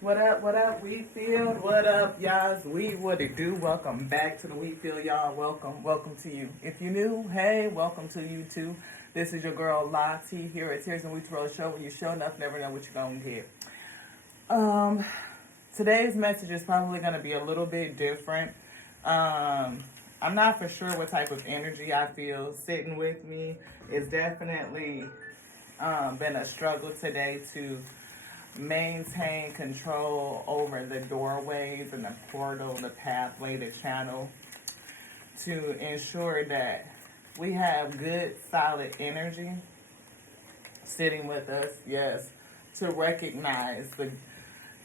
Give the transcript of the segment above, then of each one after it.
What up, Wheatfield? What up, y'all? What it do? Welcome back to the Wheatfield, y'all. Welcome to you. If you're new, hey, welcome to you too. This is your girl, Lottie, here at Tears and Wheatfield Show. When you show enough, never know what you're going to get. Um, Today's message is probably going to be a little bit different. I'm not for sure what type of energy I feel sitting with me. It's definitely been a struggle today to maintain control over the doorways and the portal, the pathway, the channel, to ensure that we have good, solid energy sitting with us, yes, to recognize the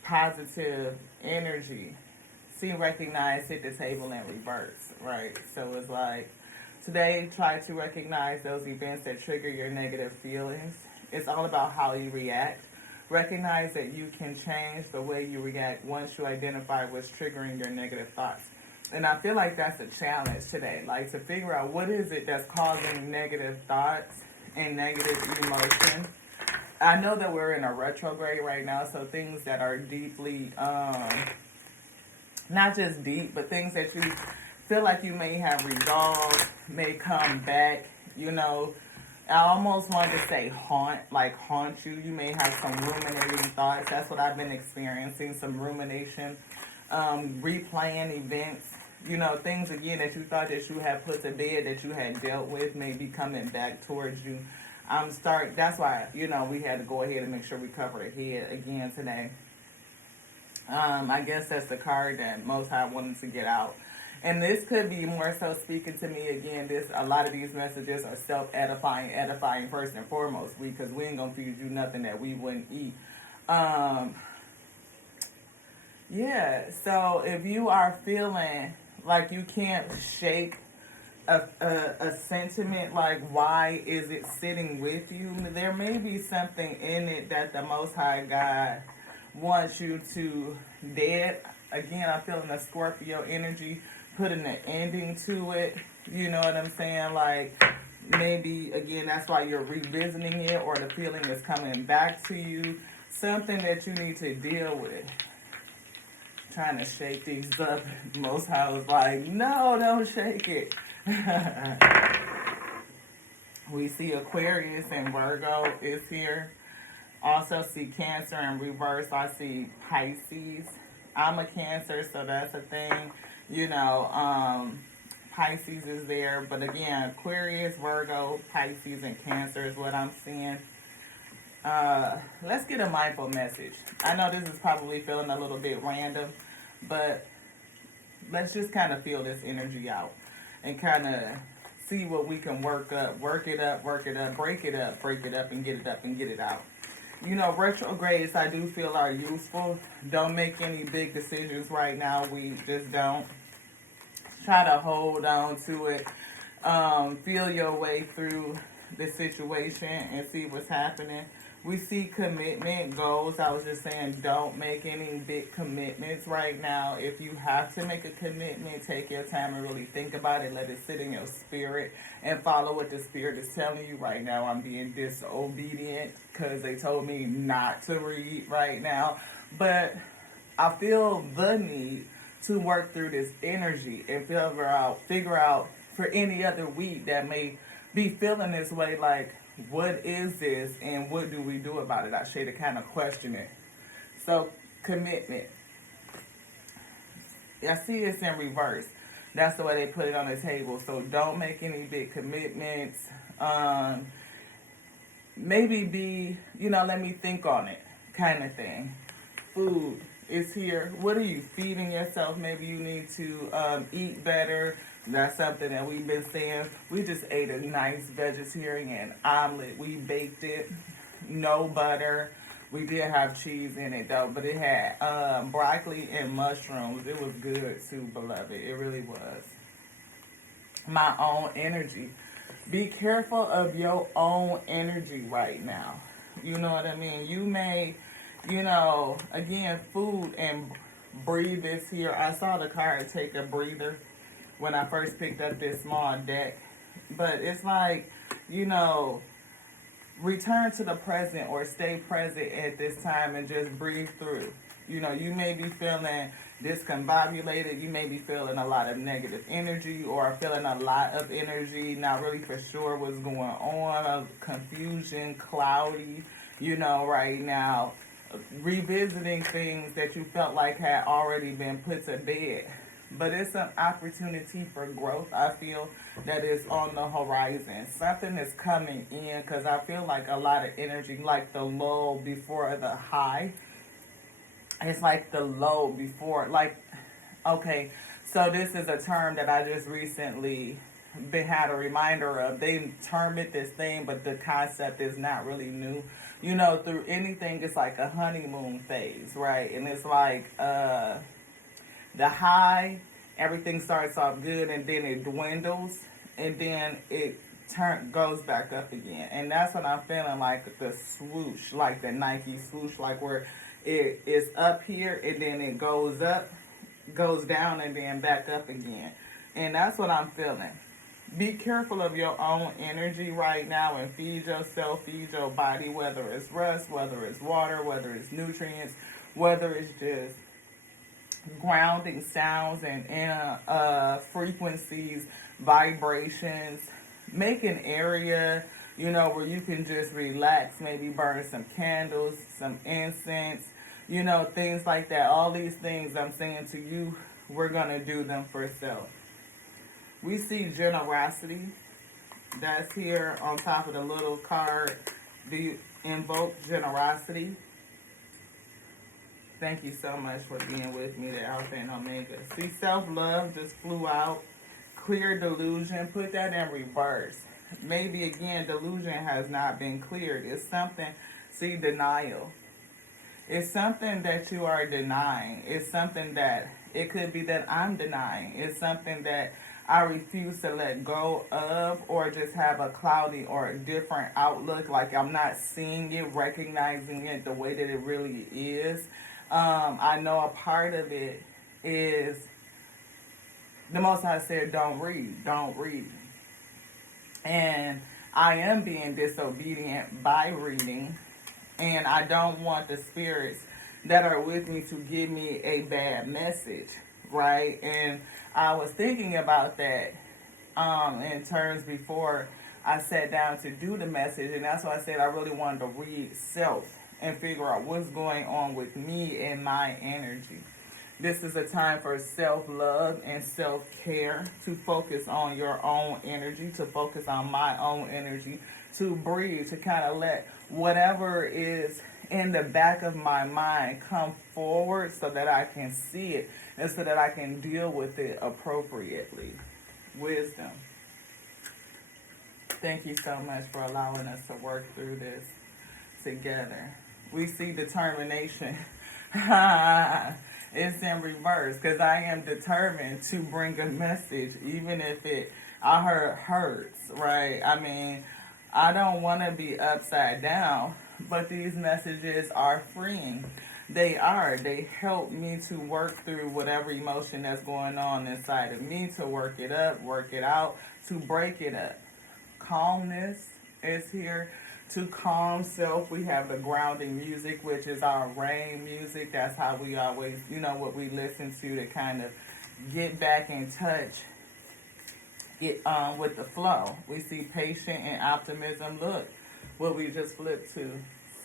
positive energy. See, recognize, hit the table in reverse, right? So it's like, today, try to recognize those events that trigger your negative feelings. It's all about how you react. Recognize that you can change the way you react once you identify what's triggering your negative thoughts. And I feel like that's a challenge today, like to figure out what is it that's causing negative thoughts and negative emotion. I know that we're in a retrograde right now, so things that are deeply, not just deep, but things that you feel like you may have resolved, may come back, you know. I almost wanted to say haunt you. You may have some ruminating thoughts. That's what I've been experiencing, some rumination, replaying events, you know, things again that you thought that you had put to bed, that you had dealt with, may be coming back towards you. That's why, you know, we had to go ahead and make sure we cover the head again today. I guess that's the card that Most High wanted to get out. And this could be more so speaking to me again. A lot of these messages are edifying first and foremost, because we ain't gonna feed you nothing that we wouldn't eat. Yeah. So if you are feeling like you can't shake a sentiment, like why is it sitting with you? There may be something in it that the Most High God wants you to dead. Again, I'm feeling the Scorpio energy, putting an ending to it. You know what I'm saying? Like, maybe, again, that's why you're revisiting it, or the feeling is coming back to you. Something that you need to deal with. Trying to shake these up. Most High was like, no, don't shake it. We see Aquarius and Virgo is here. Also see Cancer in reverse. I see Pisces. I'm a Cancer, so that's a thing. You know, Pisces is there. But again, Aquarius, Virgo, Pisces, and Cancer is what I'm seeing. Let's get a mindful message. I know this is probably feeling a little bit random, but let's just kind of feel this energy out and kind of see what we can work up. Work it up, break it up, and get it up and get it out. You know, retrogrades, I do feel, are useful. Don't make any big decisions right now. We just don't. Try to hold on to it. Feel your way through the situation and see what's happening. We see commitment goals. I was just saying, don't make any big commitments right now. If you have to make a commitment, take your time and really think about it. Let it sit in your spirit and follow what the spirit is telling you right now. I'm being disobedient because they told me not to read right now. But I feel the need to work through this energy and figure out for any other week that may be feeling this way, like, what is this and what do we do about it? I should to kind of question it. So, commitment. I see it's in reverse. That's the way they put it on the table. So don't make any big commitments. Maybe let me think on it kind of thing. Food is here. What are you feeding yourself? Maybe you need to eat better. That's something that we've been saying. We just ate a nice vegetarian omelet. We baked it. No butter. We did have cheese in it though, but it had broccoli and mushrooms. It was good too, beloved. It really was. My own energy. Be careful of your own energy right now. You know what I mean? You may, again, food and breathe is here. I saw the card take a breather when I first picked up this small deck. But it's like, return to the present or stay present at this time and just breathe through. You know, you may be feeling discombobulated. You may be feeling a lot of negative energy or feeling a lot of energy, not really for sure what's going on, confusion, cloudy, you know, right now. Revisiting things that you felt like had already been put to bed. But it's an opportunity for growth, I feel, that is on the horizon. Something is coming in because I feel like a lot of energy, like the lull before the high. It's like the low before, like, okay, so this is a term that I just recently had a reminder of. They term it this thing, but the concept is not really new. You know, through anything, it's like a honeymoon phase, right? And it's like the high, everything starts off good, and then it dwindles, and then it goes back up again. And that's what I'm feeling, like the swoosh, like the Nike swoosh, like where it is up here and then it goes up, goes down, and then back up again. And that's what I'm feeling. Be careful of your own energy right now and feed yourself, feed your body, whether it's rest, whether it's water, whether it's nutrients, whether it's just grounding sounds and frequencies, vibrations. Make an area, you know, where you can just relax, maybe burn some candles, some incense, you know, things like that. All these things I'm saying to you, we're going to do them for self. We see generosity. That's here on top of the little card. Do you invoke generosity? Thank you so much for being with me, the Alpha and Omega. See, self-love just flew out. Clear delusion. Put that in reverse. Maybe, again, delusion has not been cleared. It's something, see, denial. It's something that you are denying. It's something that, it could be that I'm denying. It's something that I refuse to let go of, or just have a cloudy or a different outlook, like I'm not seeing it, recognizing it the way that it really is. I know a part of it is the Most High said, don't read. And I am being disobedient by reading, and I don't want the spirits that are with me to give me a bad message, right? And I was thinking about that in terms before I sat down to do the message, and that's why I said I really wanted to read self and figure out what's going on with me and my energy. This is a time for self-love and self-care, to focus on your own energy, to focus on my own energy, to breathe, to kind of let whatever is in the back of my mind come forward so that I can see it and so that I can deal with it appropriately. Wisdom. Thank you so much for allowing us to work through this together. We see determination. It's in reverse, because I am determined to bring a message, even if I heard hurts, right? I mean, I don't want to be upside down, but these messages are freeing. They are. They help me to work through whatever emotion that's going on inside of me, to work it up, work it out, to break it up. Calmness is here. To calm self, we have the grounding music, which is our rain music. That's how we always, you know, what we listen to kind of get back in touch with the flow. We see patience and optimism. Look, what we just flipped to,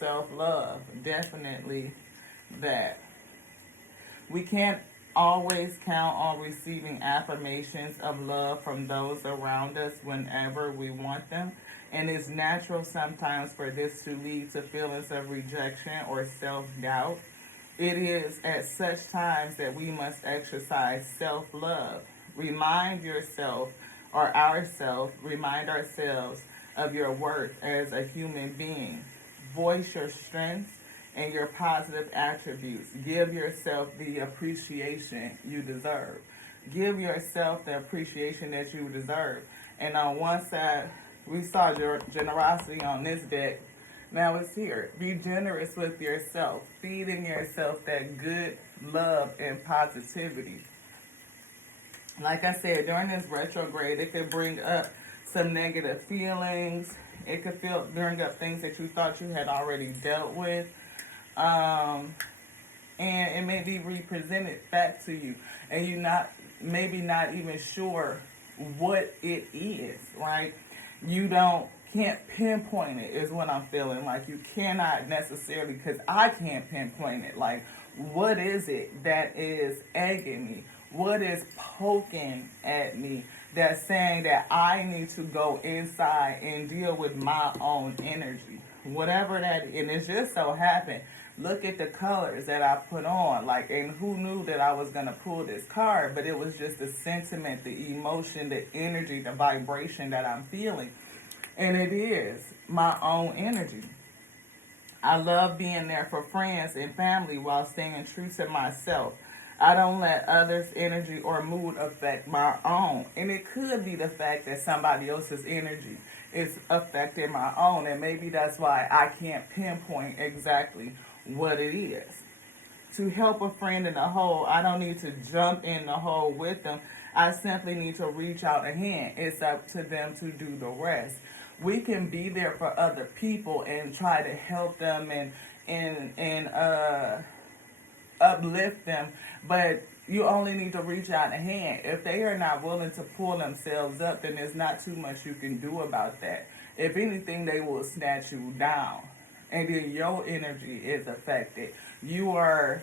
self-love. Definitely that. We can't always count on receiving affirmations of love from those around us whenever we want them. And it's natural sometimes for this to lead to feelings of rejection or self-doubt. It is at such times that we must exercise self-love. Remind yourself, or remind ourselves of your worth as a human being. Voice your strengths and your positive attributes. Give yourself the appreciation you deserve. Give yourself the appreciation that you deserve. And on one side, we saw generosity on this deck. Now it's here. Be generous with yourself. Feeding yourself that good love and positivity. Like I said, during this retrograde, it could bring up some negative feelings. It could bring up things that you thought you had already dealt with. and it may be represented back to you, and you're not maybe not even sure what it is, right? You can't pinpoint it is what I'm feeling. Like you cannot necessarily, because I can't pinpoint it. Like what is it that is egging me? What is poking at me that's saying that I need to go inside and deal with my own energy? Whatever that is. And it just so happened, look at the colors that I put on. Like, and who knew that I was going to pull this card? But it was just the sentiment, the emotion, the energy, the vibration that I'm feeling. And it is my own energy. I love being there for friends and family while staying true to myself. I don't let others' energy or mood affect my own. And it could be the fact that somebody else's energy is affecting my own. And maybe that's why I can't pinpoint exactly what it is. To help a friend in the hole, I don't need to jump in the hole with them. I simply need to reach out a hand. It's up to them to do the rest. We can be there for other people and try to help them and uplift them, but you only need to reach out a hand. If they are not willing to pull themselves up, then there's not too much you can do about that. If anything, they will snatch you down, and then your energy is affected. You are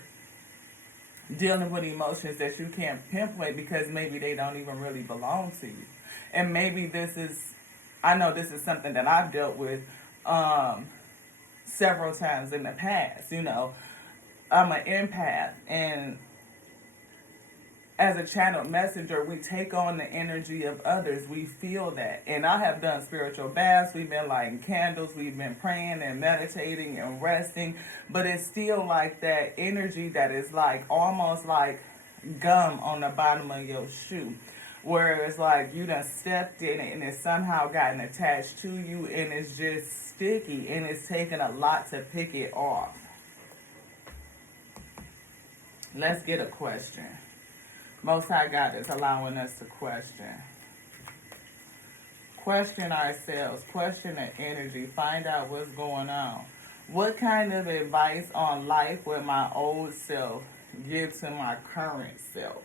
dealing with emotions that you can't pinpoint because maybe they don't even really belong to you. And maybe I know this is something that I've dealt with several times in the past. You know, I'm an empath, and as a channel messenger, we take on the energy of others. We feel that. And I have done spiritual baths. We've been lighting candles. We've been praying and meditating and resting. But it's still like that energy that is like almost like gum on the bottom of your shoe. Where it's like you done stepped in it and it's somehow gotten attached to you and it's just sticky and it's taken a lot to pick it off. Let's get a question. Most High God is allowing us to question. Question ourselves. Question the energy. Find out what's going on. What kind of advice on life would my old self give to my current self?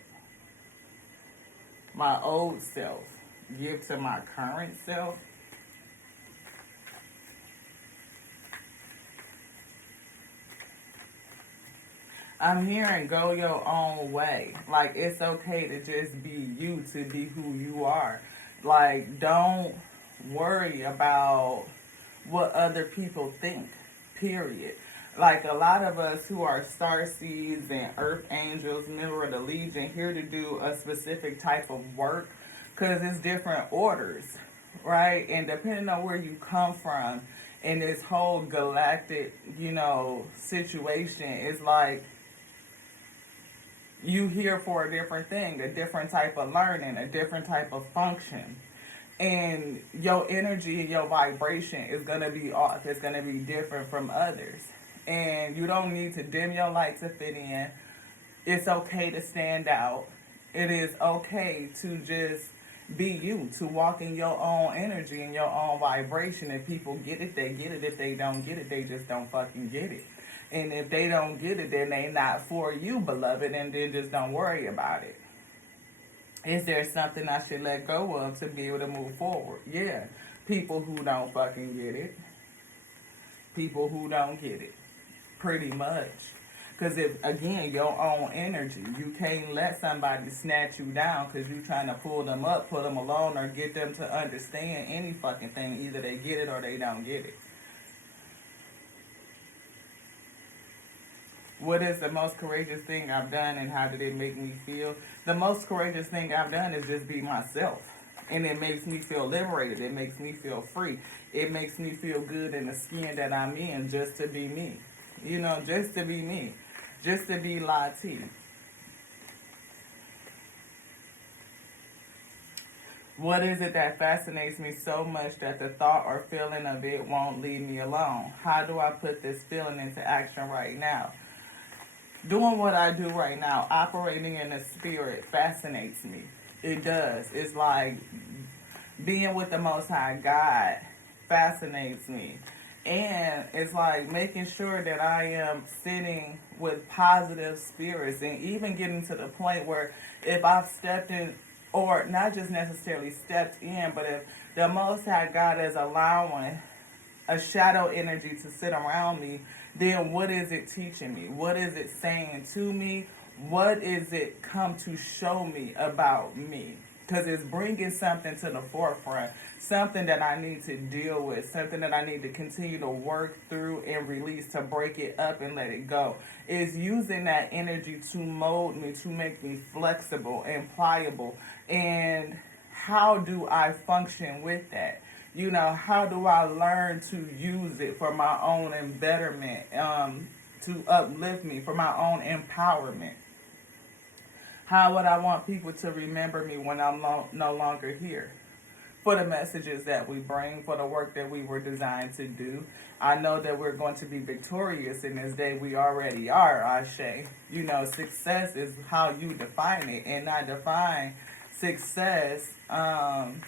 My old self give to my current self? I'm hearing go your own way. Like, it's okay to just be you, to be who you are. Like, don't worry about what other people think, period. Like, a lot of us who are starseeds and earth angels, member of the Legion, here to do a specific type of work, because it's different orders, right? And depending on where you come from in this whole galactic, situation, it's like, you here for a different thing, a different type of learning, a different type of function. And your energy and your vibration is going to be off. It's going to be different from others. And you don't need to dim your light to fit in. It's okay to stand out. It is okay to just be you, to walk in your own energy and your own vibration. If people get it, they get it. If they don't get it, they just don't fucking get it. And if they don't get it, then they not for you, beloved, and then just don't worry about it. Is there something I should let go of to be able to move forward? Yeah. People who don't fucking get it. People who don't get it. Pretty much. Because if, again, your own energy, you can't let somebody snatch you down because you're trying to pull them up, pull them along, or get them to understand any fucking thing. Either they get it or they don't get it. What is the most courageous thing I've done and how did it make me feel? The most courageous thing I've done is just be myself. And it makes me feel liberated. It makes me feel free. It makes me feel good in the skin that I'm in just to be me. Just to be me. Just to be Lati. What is it that fascinates me so much that the thought or feeling of it won't leave me alone? How do I put this feeling into action right now? Doing what I do right now, operating in the spirit, fascinates me. It does. It's like being with the Most High God fascinates me. And it's like making sure that I am sitting with positive spirits, and even getting to the point where if I've stepped in, or not just necessarily stepped in, but if the Most High God is allowing a shadow energy to sit around me, then what is it teaching me? What is it saying to me? What is it come to show me about me? Because it's bringing something to the forefront, something that I need to deal with, something that I need to continue to work through and release, to break it up and let it go. It's using that energy to mold me, to make me flexible and pliable. And how do I function with that? You know, how do I learn to use it for my own betterment, to uplift me, for my own empowerment? How would I want people to remember me when I'm no longer here? For the messages that we bring, for the work that we were designed to do. I know that we're going to be victorious in this day. We already are, Ashe. You know, success is how you define it. And I define success, again,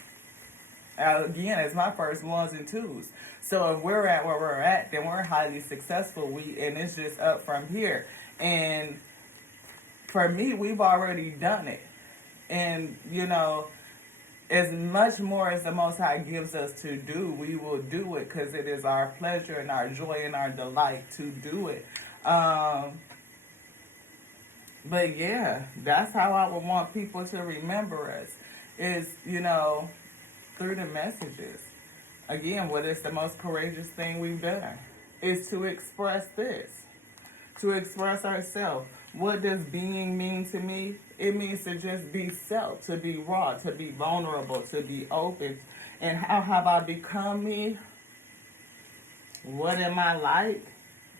as my first ones and twos. So if we're at where we're at, then we're highly successful. And it's just up from here. And for me, we've already done it. And, you know, as much more as the Most High gives us to do, we will do it, because it is our pleasure and our joy and our delight to do it. But yeah, that's how I would want people to remember us, is, you know, through the messages. Again, what is the most courageous thing we've done? Is to express this, to express ourselves. What does being mean to me? It means to just be self, to be raw, to be vulnerable, to be open. And how have I become me? What am I like?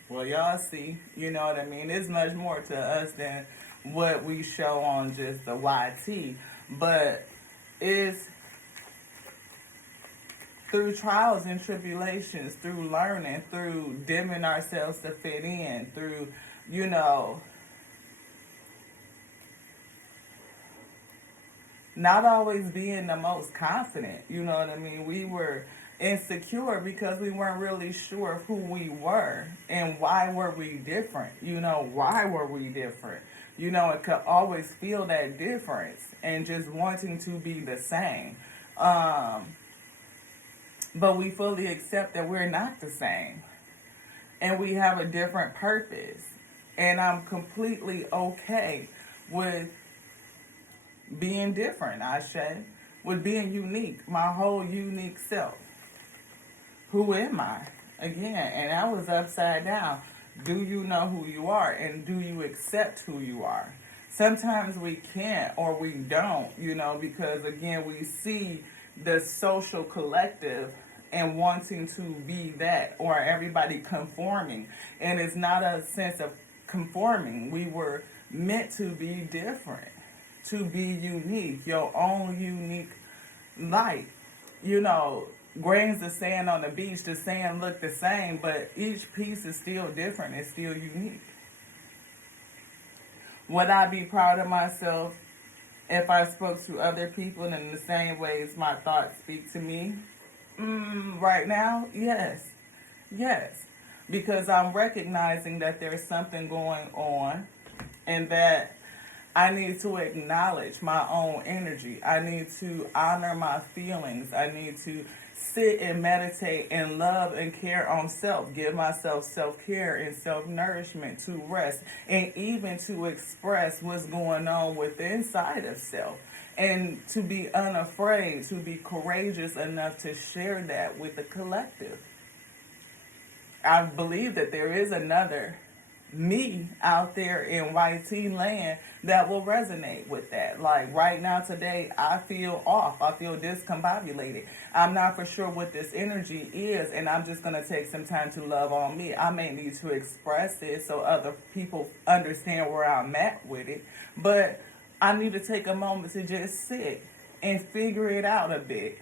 Well, y'all see, you know what I mean? It's much more to us than what we show on just the YT. But it's through trials and tribulations, through learning, through dimming ourselves to fit in, through, you know, not always being the most confident, you know what I mean? We were insecure because we weren't really sure of who we were and why were we different. You know, why were we different? You know, it could always feel that difference and just wanting to be the same. But we fully accept that we're not the same. And we have a different purpose. And I'm completely okay with being different, Ashe, with being unique, my whole unique self. Who am I? Again, and I was upside down. Do you know who you are, and do you accept who you are? Sometimes we can't, or we don't, you know, because again, we see the social collective and wanting to be that, or everybody conforming. And it's not a sense of conforming. We were meant to be different, to be unique, your own unique light. You know, grains of sand on the beach, the sand look the same, but each piece is still different. It's still unique. Would I be proud of myself if I spoke to other people in the same ways my thoughts speak to me? Right now, yes. Yes. Because I'm recognizing that there's something going on, and that I need to acknowledge my own energy. I need to honor my feelings. I need to sit and meditate and love and care on self. Give myself self-care and self-nourishment, to rest, and even to express what's going on within inside of self. And to be unafraid, to be courageous enough to share that with the collective. I believe that there is another me out there in YT land that will resonate with that. Like right now, today, I feel off. I feel discombobulated. I'm not for sure what this energy is, and I'm just going to take some time to love on me. I may need to express it so other people understand where I'm at with it, but I need to take a moment to just sit and figure it out a bit.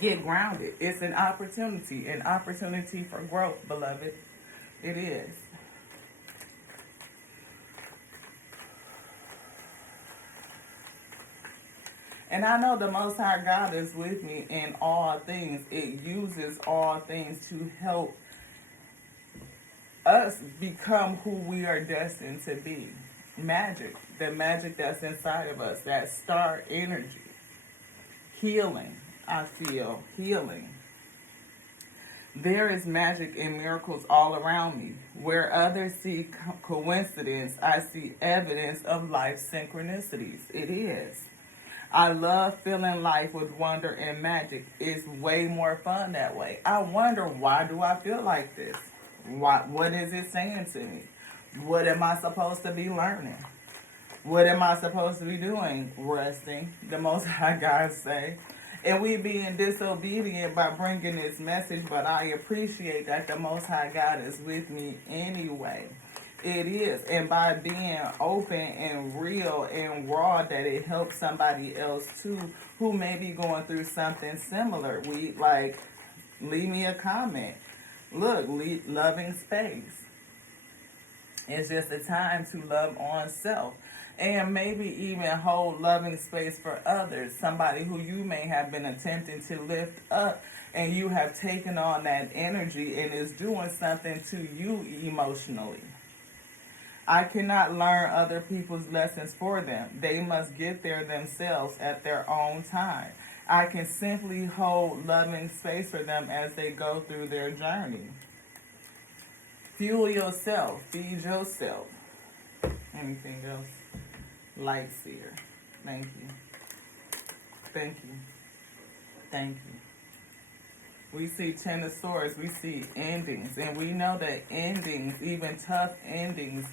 Get grounded. It's an opportunity for growth, beloved. It is. And I know the Most High God is with me in all things. It uses all things to help us become who we are destined to be. Magic, the magic that's inside of us, that star energy. Healing, I feel, healing. There is magic and miracles all around me. Where others see coincidence, I see evidence of life's synchronicities. It is. I love feeling life with wonder and magic. It's way more fun that way. I wonder, why do I feel like this? What is it saying to me? What am I supposed to be learning? What am I supposed to be doing? Resting, the Most High God say. And we being disobedient by bringing this message, but I appreciate that the Most High God is with me anyway. It is. And by being open and real and raw, that it helps somebody else too who may be going through something similar. Leave me a comment. Look, loving space. It's just a time to love on self. And maybe even hold loving space for others. Somebody who you may have been attempting to lift up, and you have taken on that energy and is doing something to you emotionally. I cannot learn other people's lessons for them. They must get there themselves at their own time. I can simply hold loving space for them as they go through their journey. Fuel yourself. Feed yourself. Anything else? Light seer. Thank you. Thank you. Thank you. We see Ten of Swords. We see endings. And we know that endings, even tough endings,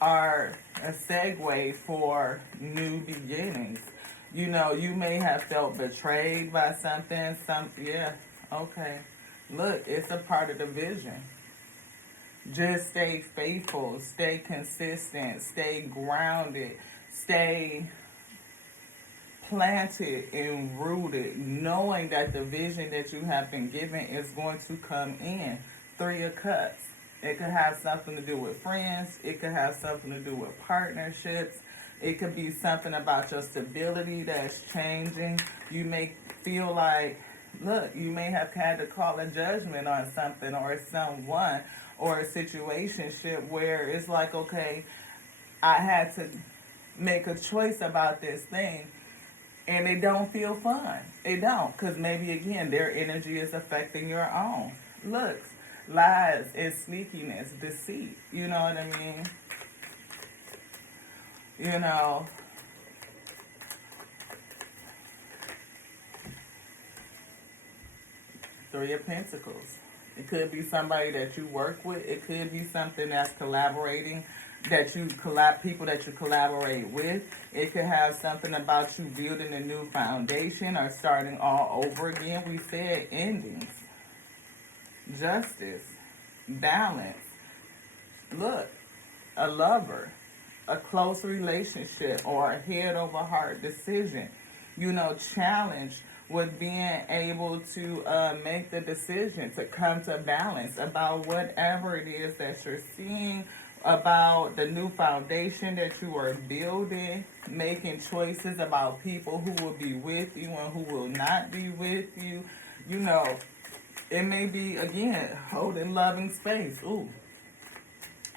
are a segue for new beginnings. You know, you may have felt betrayed by something. Okay. Look, it's a part of the vision. Just stay faithful, stay consistent, stay grounded, stay planted and rooted, knowing that the vision that you have been given is going to come in. 3 of Cups. It could have something to do with friends. It could have something to do with partnerships. It could be something about your stability that's changing. You may feel like, look, you may have had to call a judgment on something or someone or a situationship where it's like, okay, I had to make a choice about this thing, and it don't feel fun. It don't, because maybe, again, their energy is affecting your own. Looks, lies, and sneakiness, deceit. You know what I mean? You know, Three of Pentacles. It could be somebody that you work with. It could be something that's collaborating, people that you collaborate with. It could have something about you building a new foundation or starting all over again. We said endings, justice, balance. Look, a lover, a close relationship, or a head over heart decision. You know, challenge with being able to make the decision to come to balance about whatever it is that you're seeing, about the new foundation that you are building, making choices about people who will be with you and who will not be with you. You know, it may be, again, holding loving space. Ooh,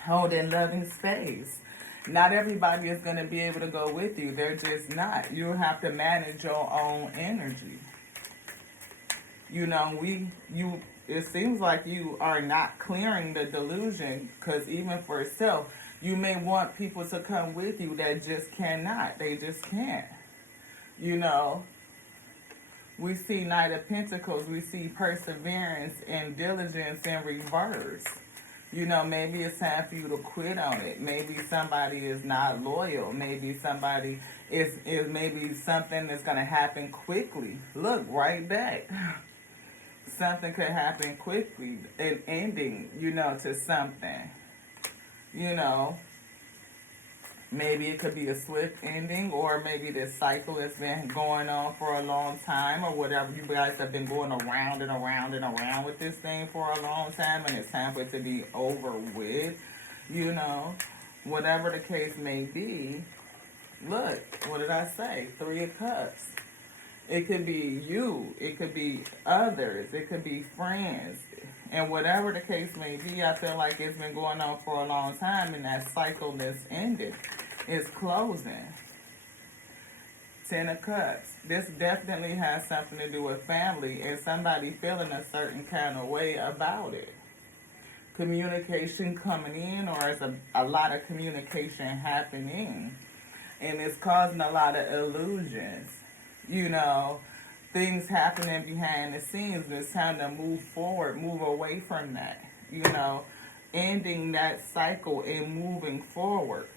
holding loving space. Not everybody is going to be able to go with you. They're just not. You have to manage your own energy. You know, it seems like you are not clearing the delusion, because even for self, you may want people to come with you that just cannot. They just can't. You know, we see Knight of Pentacles. We see perseverance and diligence in reverse. You know, maybe it's time for you to quit on it. Maybe somebody is not loyal. Maybe somebody is maybe something that's going to happen quickly. Look, right back. Something could happen quickly, an ending, you know, to something. You know, maybe it could be a swift ending, or maybe this cycle has been going on for a long time, or whatever. You guys have been going around and around and around with this thing for a long time, and it's time for it to be over with. You know, whatever the case may be. Look, what did I say? 3 of Cups. It could be you. It could be others. It could be friends. And whatever the case may be, I feel like it's been going on for a long time, and that cycle that's ended is closing. Ten of Cups. This definitely has something to do with family and somebody feeling a certain kind of way about it. Communication coming in, or is a lot of communication happening, and it's causing a lot of illusions. You know, things happening behind the scenes, and it's time to move forward, move away from that. You know, ending that cycle and moving forward.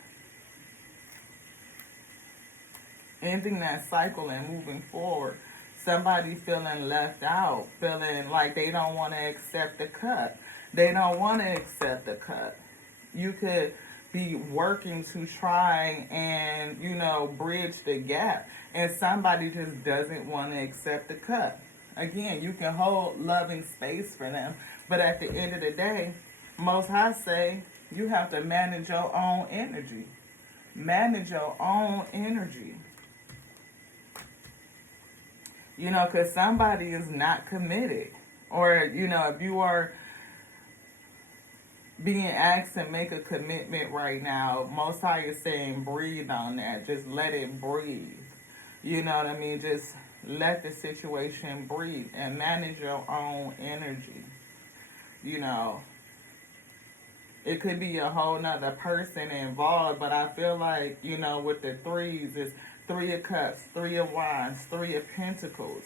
Ending that cycle and moving forward. Somebody feeling left out, feeling like they don't want to accept the cut. They don't want to accept the cut. You could be working to try and, you know, bridge the gap, and somebody just doesn't want to accept the cut. Again, you can hold loving space for them, but at the end of the day, Most High say you have to manage your own energy. Manage your own energy. You know, because somebody is not committed. Or, you know, if you are being asked to make a commitment right now, Most High is saying breathe on that. Just let it breathe. You know what I mean? Just let the situation breathe and manage your own energy. You know, it could be a whole nother person involved, but I feel like, you know, with the threes, it's Three of Cups, Three of Wands, Three of Pentacles.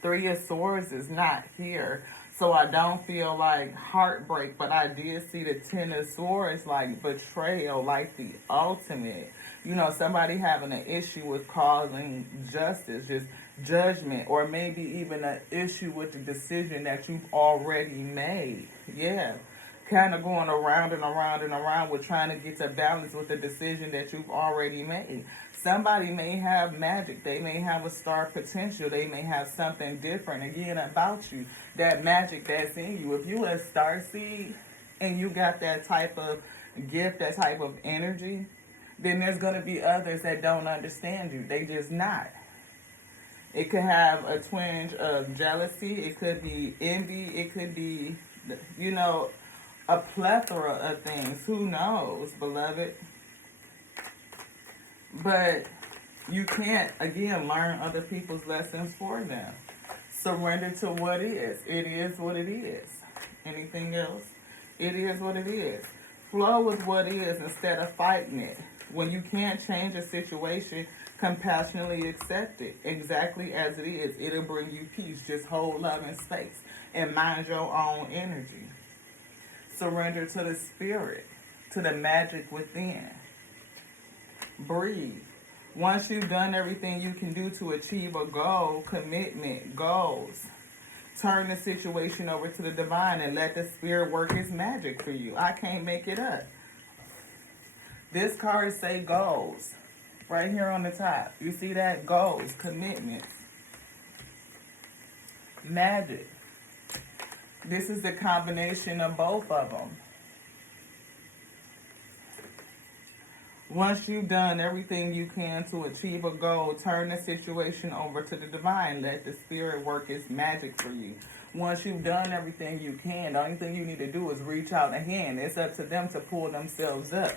Three of Swords is not here. So I don't feel like heartbreak, but I did see the Ten of Swords like betrayal, like the ultimate. You know, somebody having an issue with causing justice, just judgment, or maybe even an issue with the decision that you've already made. Yeah. Kind of going around and around and around with trying to get to balance with the decision that you've already made. Somebody may have magic. They may have a star potential. They may have something different, again, about you. That magic that's in you. If you a star seed and you got that type of gift, that type of energy, then there's going to be others that don't understand you. They just not. It could have a twinge of jealousy. It could be envy. It could be, you know, a plethora of things. Who knows, beloved? But you can't, again, learn other people's lessons for them. Surrender to what is. It is what it is. Anything else? It is what it is. Flow with what is instead of fighting it. When you can't change a situation, compassionately accept it exactly as it is. It'll bring you peace. Just hold love and space and mind your own energy. Surrender to the spirit, to the magic within. Breathe. Once you've done everything you can do to achieve a goal, commitment, goals, turn the situation over to the divine and let the spirit work its magic for you. I can't make it up. This card say goals. Right here on the top. You see that? Goals, commitments, magic. This is the combination of both of them. Once you've done everything you can to achieve a goal, turn the situation over to the divine. Let the spirit work its magic for you. Once you've done everything you can, the only thing you need to do is reach out a hand. It's up to them to pull themselves up.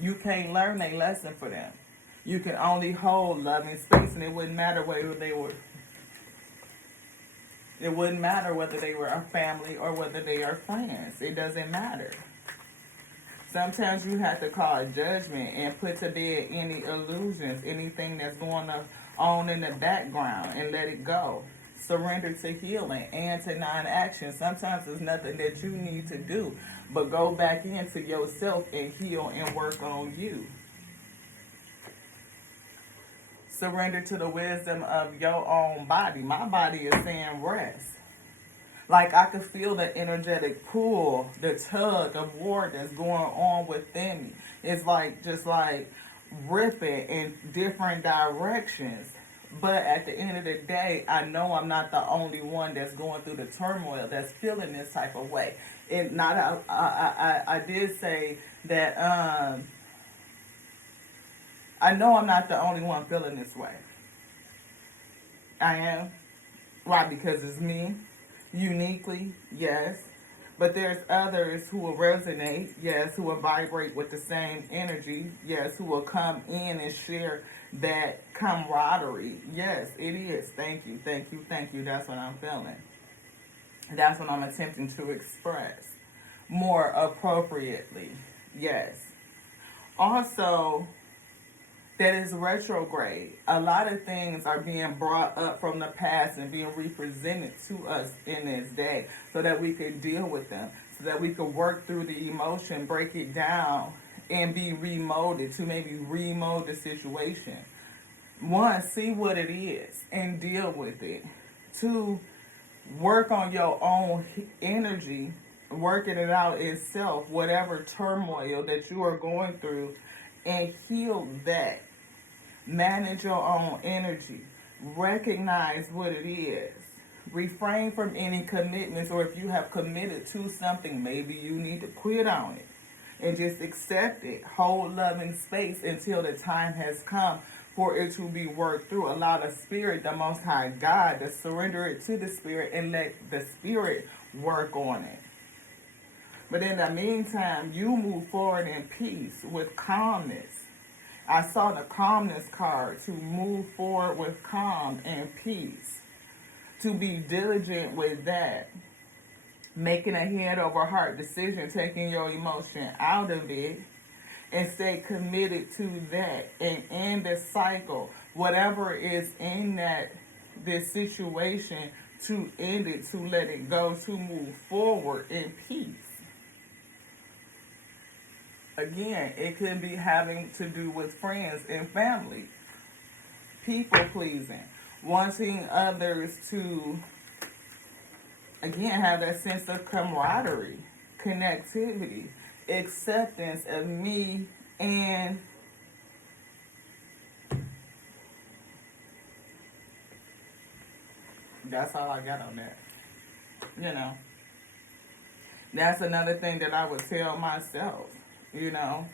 You can't learn a lesson for them. You can only hold love and space, and it wouldn't matter whether they were... It wouldn't matter whether they were a family or whether they are friends. It doesn't matter. Sometimes you have to call judgment and put to bed any illusions, anything that's going on in the background, and let it go. Surrender to healing and to non-action. Sometimes there's nothing that you need to do, but go back into yourself and heal and work on you. Surrender to the wisdom of your own body. My body is saying rest. Like I could feel the energetic pull, the tug of war that's going on within me. It's like just like ripping in different directions. But at the end of the day, I know I'm not the only one that's going through the turmoil, that's feeling this type of way. I did say that I know I'm not the only one feeling this way. I am. Why? Because it's me, uniquely, yes. But there's others who will resonate, yes, who will vibrate with the same energy, yes, who will come in and share that camaraderie. Yes, it is. Thank you, thank you, thank you. That's what I'm feeling. That's what I'm attempting to express more appropriately. Yes. Also, that is retrograde. A lot of things are being brought up from the past and being represented to us in this day so that we could deal with them, so that we could work through the emotion, break it down, and be remolded to maybe remold the situation. One, see what it is and deal with it. Two, work on your own energy, working it out itself, whatever turmoil that you are going through, and heal that. Manage your own energy. Recognize what it is. Refrain from any commitments, or if you have committed to something, maybe you need to quit on it and just accept it. Hold loving space until the time has come for it to be worked through. Allow the Spirit, the Most High God, to surrender it to the Spirit and let the Spirit work on it. But in the meantime, you move forward in peace with calmness. I saw the calmness card, to move forward with calm and peace, to be diligent with that, making a head over heart decision, taking your emotion out of it, and stay committed to that, and end the cycle, whatever is in this situation, to end it, to let it go, to move forward in peace. Again, it could be having to do with friends and family. People pleasing. Wanting others to, again, have that sense of camaraderie, connectivity, acceptance of me, and that's all I got on that. You know, that's another thing that I would tell myself. You know,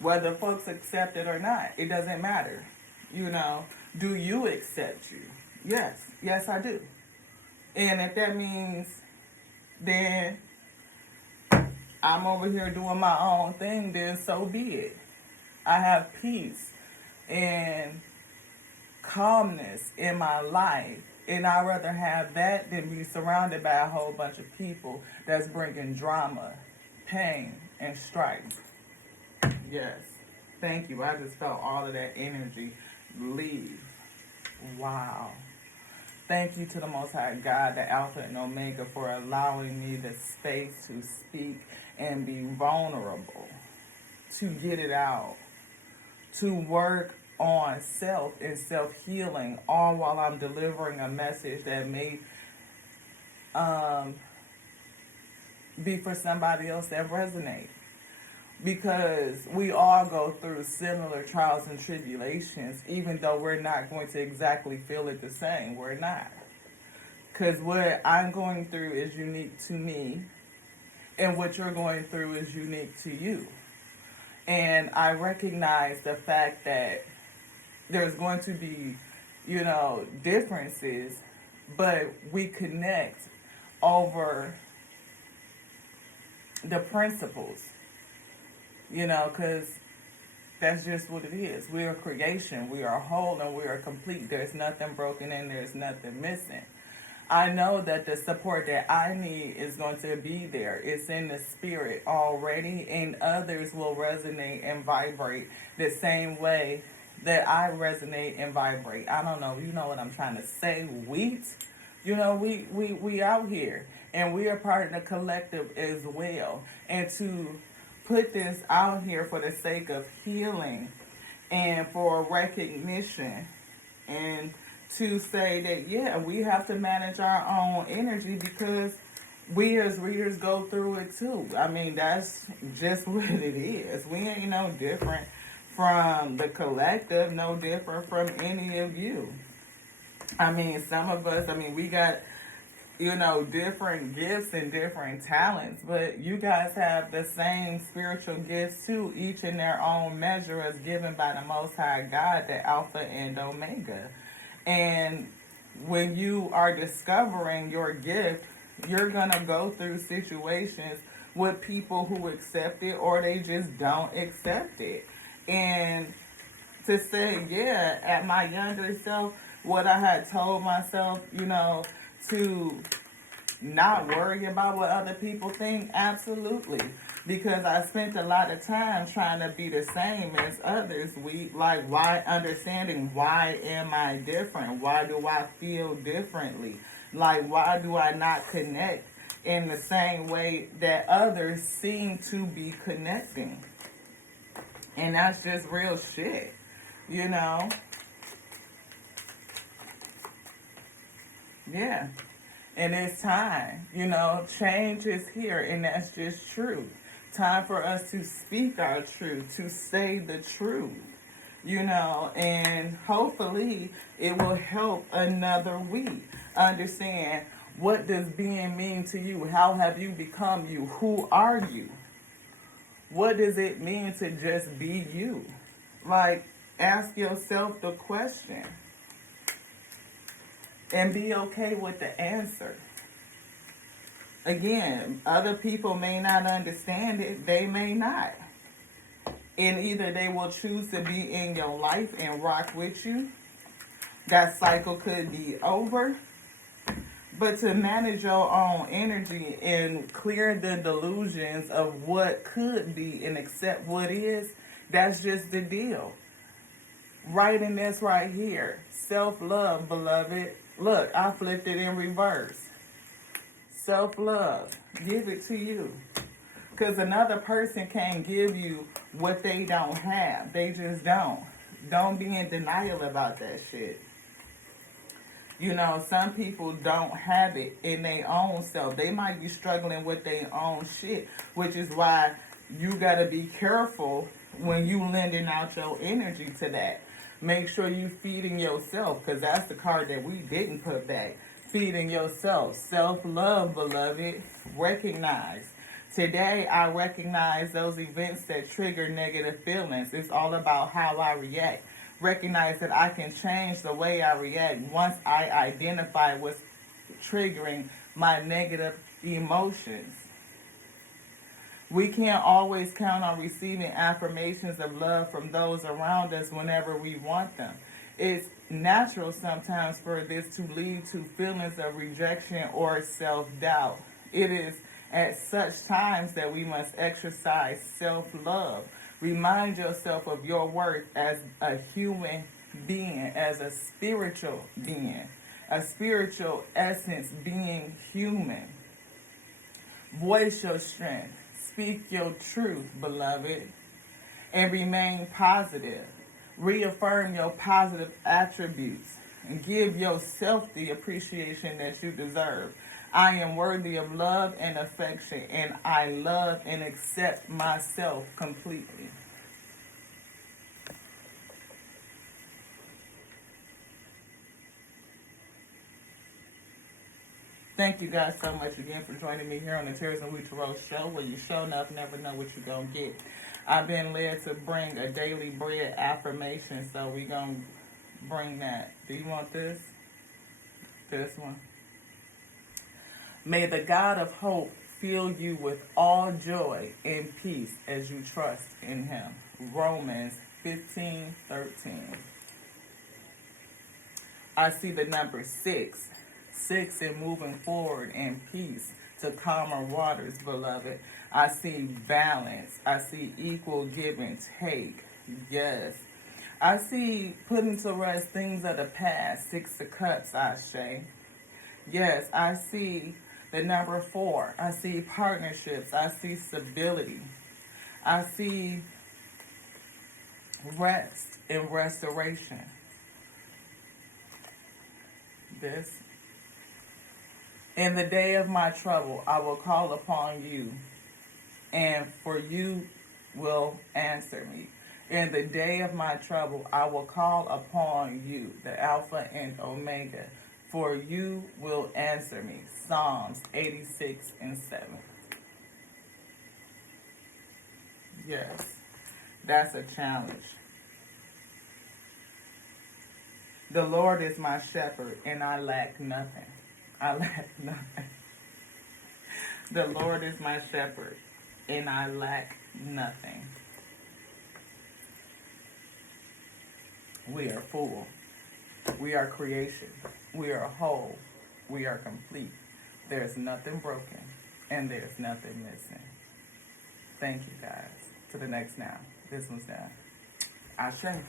whether folks accept it or not, it doesn't matter. You know, do you accept you? Yes, yes, I do. And if that means then I'm over here doing my own thing, then so be it. I have peace and calmness in my life. And I'd rather have that than be surrounded by a whole bunch of people that's bringing drama, pain, and strife. Yes. Thank you. I just felt all of that energy leave. Wow. Thank you to the Most High God, the Alpha and Omega, for allowing me the space to speak and be vulnerable, to get it out, to work on self and self-healing, all while I'm delivering a message that may be for somebody else that resonates. Because we all go through similar trials and tribulations, even though we're not going to exactly feel it the same. We're not. Because what I'm going through is unique to me, and what you're going through is unique to you. And I recognize the fact that there's going to be, you know, differences, but we connect over the principles. You know, because that's just what it is. We are creation. We are whole and we are complete. There's nothing broken and there's nothing missing. I know that the support that I need is going to be there. It's in the spirit already, and others will resonate and vibrate the same way that I resonate and vibrate. I don't know. You know what I'm trying to say? You know, we out here, and we are part of the collective as well. And to put this out here for the sake of healing and for recognition, and to say that, yeah, we have to manage our own energy because we as readers go through it too. I mean, that's just what it is. We ain't no different from the collective, no different from any of you. I mean, some of us, we got different gifts and different talents, but you guys have the same spiritual gifts too, each in their own measure as given by the Most High God, the Alpha and Omega. And when you are discovering your gift, you're going to go through situations with people who accept it or they just don't accept it. And to say, yeah, at my younger self, what I had told myself, to not worry about what other people think, absolutely. Because I spent a lot of time trying to be the same as others. Why understanding why am I different? Why do I feel differently? Like, why do I not connect in the same way that others seem to be connecting? And that's just real shit, Yeah. And it's time, change is here, and that's just true. Time for us to speak our truth, to say the truth, and hopefully it will help another week. Understand, what does being mean to you? How have you become you? Who are you? What does it mean to just be you? Like, ask yourself the question. And be okay with the answer. Again, other people may not understand it. They may not. And either they will choose to be in your life and rock with you. That cycle could be over. But to manage your own energy and clear the delusions of what could be and accept what is, that's just the deal. Writing this right here. Self-love, beloved. Look, I flipped it in reverse. Self-love. Give it to you. Because another person can't give you what they don't have. They just don't. Don't be in denial about that shit. Some people don't have it in their own self. They might be struggling with their own shit, which is why you got to be careful when you lending out your energy to that. Make sure you feeding yourself, because that's the card that we didn't put back. Feeding yourself. Self-love, beloved. Recognize. Today, I recognize those events that trigger negative feelings. It's all about how I react. Recognize that I can change the way I react once I identify what's triggering my negative emotions. We can't always count on receiving affirmations of love from those around us whenever we want them. It's natural sometimes for this to lead to feelings of rejection or self-doubt. It is at such times that we must exercise self-love. Remind yourself of your worth as a human being, as a spiritual being, a spiritual essence being human. Voice your strength. Speak your truth, beloved, and remain positive. Reaffirm your positive attributes and give yourself the appreciation that you deserve. I am worthy of love and affection, and I love and accept myself completely. Thank you guys so much again for joining me here on the Terrorism with Tarot show, where you show enough never know what you're going to get. I've been led to bring a daily bread affirmation, so we're going to bring that. Do you want this? This one. May the God of hope fill you with all joy and peace as you trust in him. Romans 15:13. I see the number 6. 6 in moving forward in peace to calmer waters, beloved. I see balance. I see equal give and take. Yes. I see putting to rest things of the past. 6 of Cups, Ashe. Yes, I see the number 4. I see partnerships. I see stability. I see rest and restoration. This. In the day of my trouble, I will call upon you, and for you will answer me. In the day of my trouble, I will call upon you, the Alpha and Omega, for you will answer me. Psalms 86:7. Yes, that's a challenge. The Lord is my shepherd, and I lack nothing. I lack nothing. The Lord is my shepherd, and I lack nothing. We are full. We are creation. We are whole. We are complete. There's nothing broken, and there's nothing missing. Thank you, guys. To the next now. This one's done. Ashe.